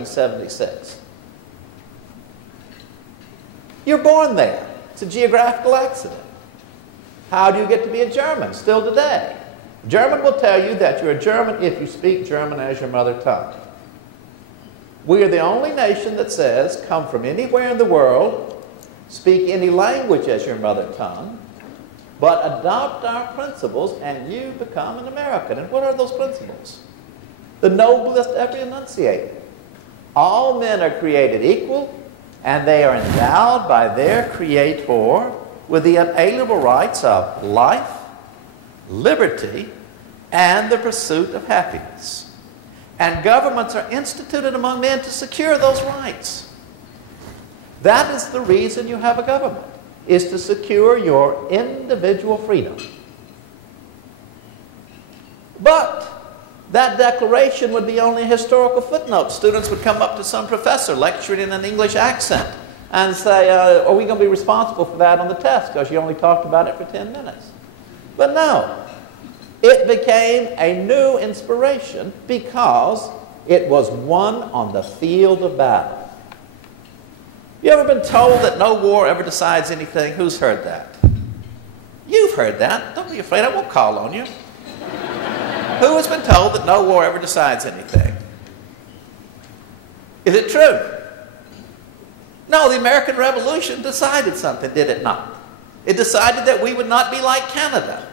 1776. You're born there. It's a geographical accident. How do you get to be a German still today? German will tell you that you're a German if you speak German as your mother tongue. We are the only nation that says, come from anywhere in the world, speak any language as your mother tongue, but adopt our principles and you become an American. And what are those principles? The noblest ever enunciated. All men are created equal, and they are endowed by their Creator with the unalienable rights of life, liberty, and the pursuit of happiness. And governments are instituted among men to secure those rights. That is the reason you have a government, is to secure your individual freedom. But that declaration would be only a historical footnote. Students would come up to some professor lecturing in an English accent and say, are we going to be responsible for that on the test because you only talked about it for 10 minutes? But no. It became a new inspiration because it was won on the field of battle. You ever been told that no war ever decides anything? Who's heard that? You've heard that. Don't be afraid. I won't call on you. Who has been told that no war ever decides anything? Is it true? No, the American Revolution decided something, did it not? It decided that we would not be like Canada,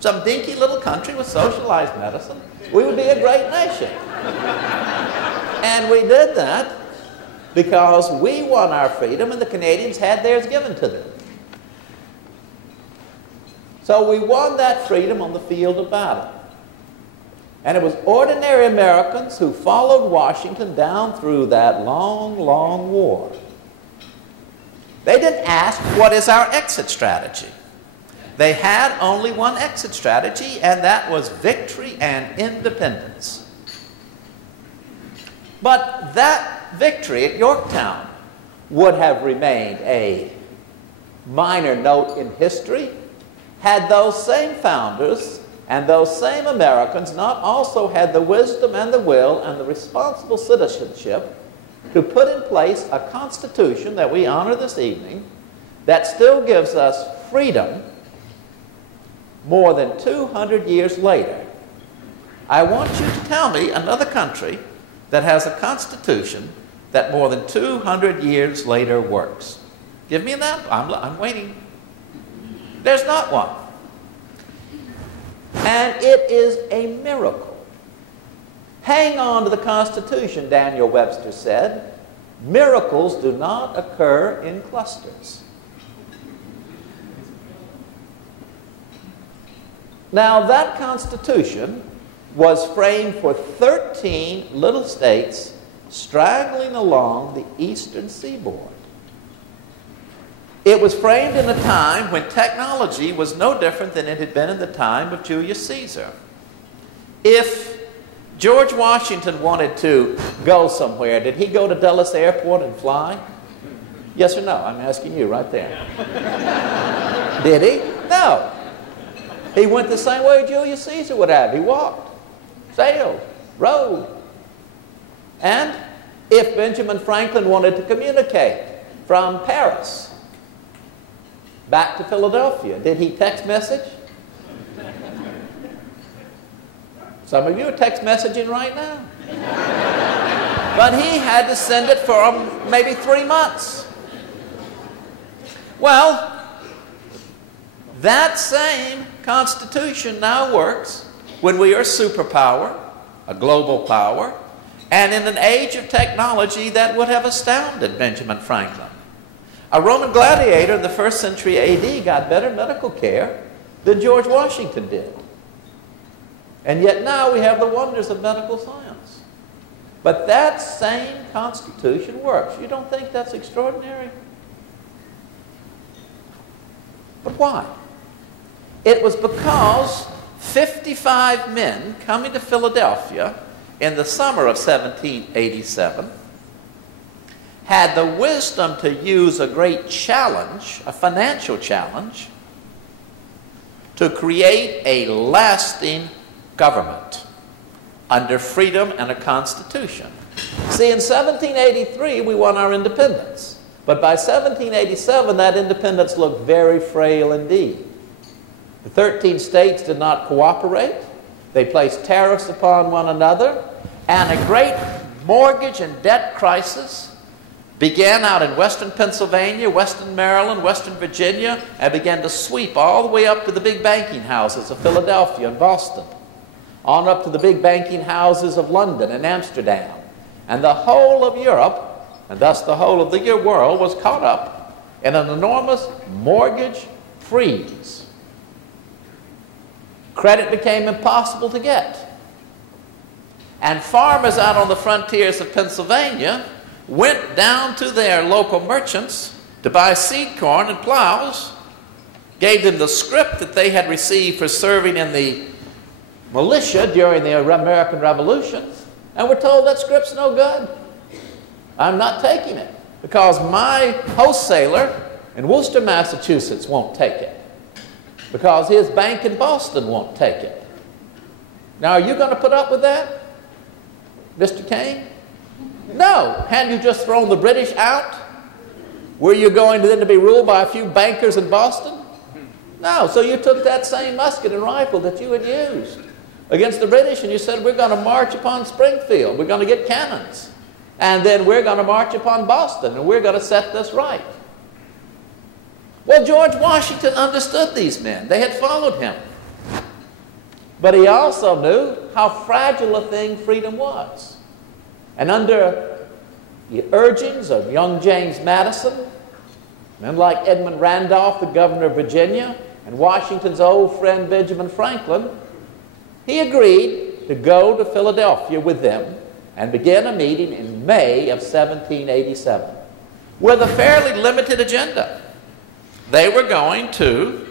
some dinky little country with socialized medicine. We would be a great nation. And we did that because we won our freedom and the Canadians had theirs given to them. So we won that freedom on the field of battle. And it was ordinary Americans who followed Washington down through that long, long war. They didn't ask, what is our exit strategy? They had only one exit strategy, and that was victory and independence. But that victory at Yorktown would have remained a minor note in history had those same founders and those same Americans not also had the wisdom and the will and the responsible citizenship to put in place a constitution that we honor this evening that still gives us freedom more than 200 years later. I want you to tell me another country that has a constitution that more than 200 years later works. Give me that. I'm waiting. There's not one. And it is a miracle. Hang on to the Constitution, Daniel Webster said. Miracles do not occur in clusters. Now, that Constitution was framed for 13 little states straggling along the eastern seaboard. It was framed in a time when technology was no different than it had been in the time of Julius Caesar. If George Washington wanted to go somewhere, did he go to Dulles Airport and fly? Yes or no? I'm asking you right there. Did he? No. He went the same way Julius Caesar would have. He walked, sailed, rode. And if Benjamin Franklin wanted to communicate from Paris back to Philadelphia, did he text message? Some of you are text messaging right now. But he had to send it for maybe 3 months. Well, that same Constitution now works when we are a superpower, a global power, and in an age of technology that would have astounded Benjamin Franklin. A Roman gladiator in the 1st century AD got better medical care than George Washington did. And yet now we have the wonders of medical science. But that same Constitution works. You don't think that's extraordinary? But why? It was because 55 men coming to Philadelphia in the summer of 1787 had the wisdom to use a great challenge, a financial challenge, to create a lasting government under freedom and a constitution. See, in 1783, we won our independence. But by 1787, that independence looked very frail indeed. The 13 states did not cooperate. They placed tariffs upon one another. And a great mortgage and debt crisis began out in western Pennsylvania, western Maryland, western Virginia, and began to sweep all the way up to the big banking houses of Philadelphia and Boston, on up to the big banking houses of London and Amsterdam. And the whole of Europe, and thus the whole of the world, was caught up in an enormous mortgage freeze. Credit became impossible to get. And farmers out on the frontiers of Pennsylvania went down to their local merchants to buy seed corn and plows, gave them the scrip that they had received for serving in the militia during the American Revolution, and were told that script's no good. I'm not taking it because my wholesaler in Worcester, Massachusetts won't take it, because his bank in Boston won't take it. Now, are you going to put up with that, Mr. Kane? No. Hadn't you just thrown the British out? Were you going to then to be ruled by a few bankers in Boston? No. So you took that same musket and rifle that you had used against the British, and you said, we're going to march upon Springfield. We're going to get cannons. And then we're going to march upon Boston, and we're going to set this right. Well, George Washington understood these men. They had followed him. But he also knew how fragile a thing freedom was. And under the urgings of young James Madison, men like Edmund Randolph, the governor of Virginia, and Washington's old friend Benjamin Franklin, he agreed to go to Philadelphia with them and begin a meeting in May of 1787 with a fairly limited agenda. They were going to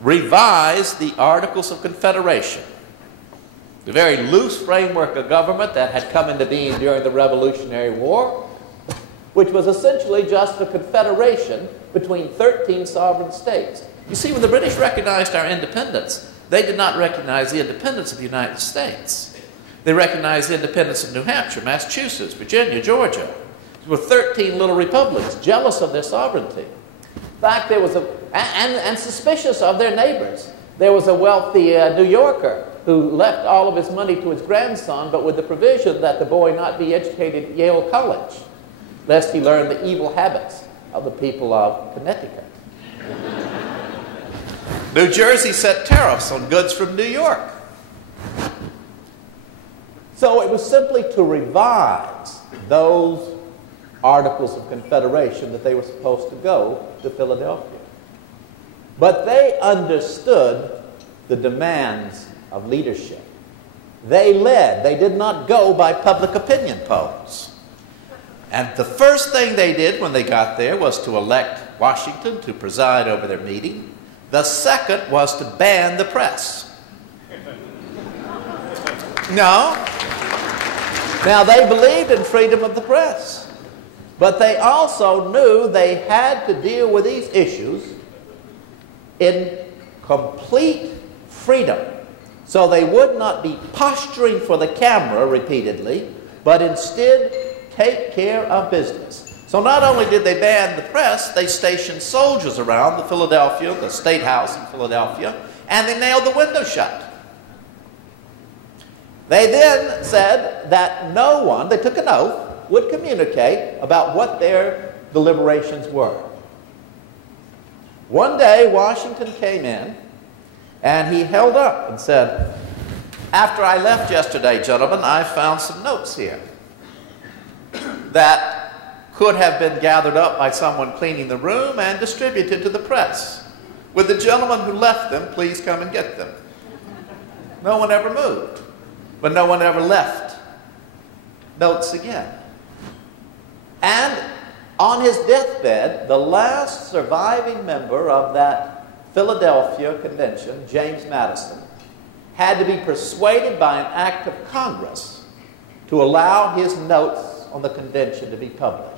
revise the Articles of Confederation, the very loose framework of government that had come into being during the Revolutionary War, which was essentially just a confederation between 13 sovereign states. You see, when the British recognized our independence, they did not recognize the independence of the United States. They recognized the independence of New Hampshire, Massachusetts, Virginia, Georgia. There were 13 little republics, jealous of their sovereignty. In fact, there was and suspicious of their neighbors. There was a wealthy New Yorker who left all of his money to his grandson, but with the provision that the boy not be educated at Yale College, lest he learn the evil habits of the people of Connecticut. New Jersey set tariffs on goods from New York. So it was simply to revise those Articles of Confederation that they were supposed to go to Philadelphia. But they understood the demands of leadership. They led. They did not go by public opinion polls. And the first thing they did when they got there was to elect Washington to preside over their meeting. The second was to ban the press. No. Now, they believed in freedom of the press. But they also knew they had to deal with these issues in complete freedom. So they would not be posturing for the camera repeatedly, but instead take care of business. So not only did they ban the press, they stationed soldiers around the State House in Philadelphia, and they nailed the windows shut. They then said that no one, they took an oath, would communicate about what their deliberations were. One day, Washington came in, and he held up and said, after I left yesterday, gentlemen, I found some notes here that could have been gathered up by someone cleaning the room and distributed to the press. Would the gentleman who left them please come and get them? No one ever moved, but no one ever left notes again. And on his deathbed, the last surviving member of that Philadelphia Convention, James Madison, had to be persuaded by an act of Congress to allow his notes on the convention to be published.